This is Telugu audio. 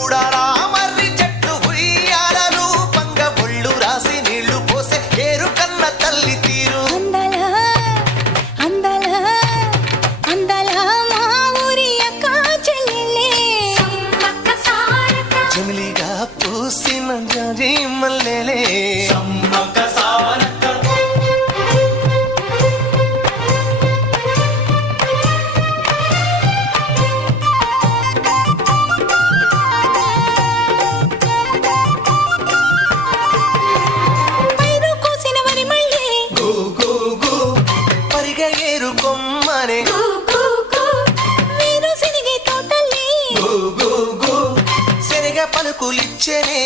చూడాలా మర్రి చెట్టు ఉయ్యాలలు పంగ ఒళ్ళు రాసి నీళ్లు పోసే ఏరు కన్న తల్లి తీరు అందాల మా ఊరి అక్క చెల్లెలే జమిలిగా పూసిన జాజి మల్లెలే ఏరు కొమ్మనే వీరు సిరిగే తోటలే శనగ పలుకులిచ్చనే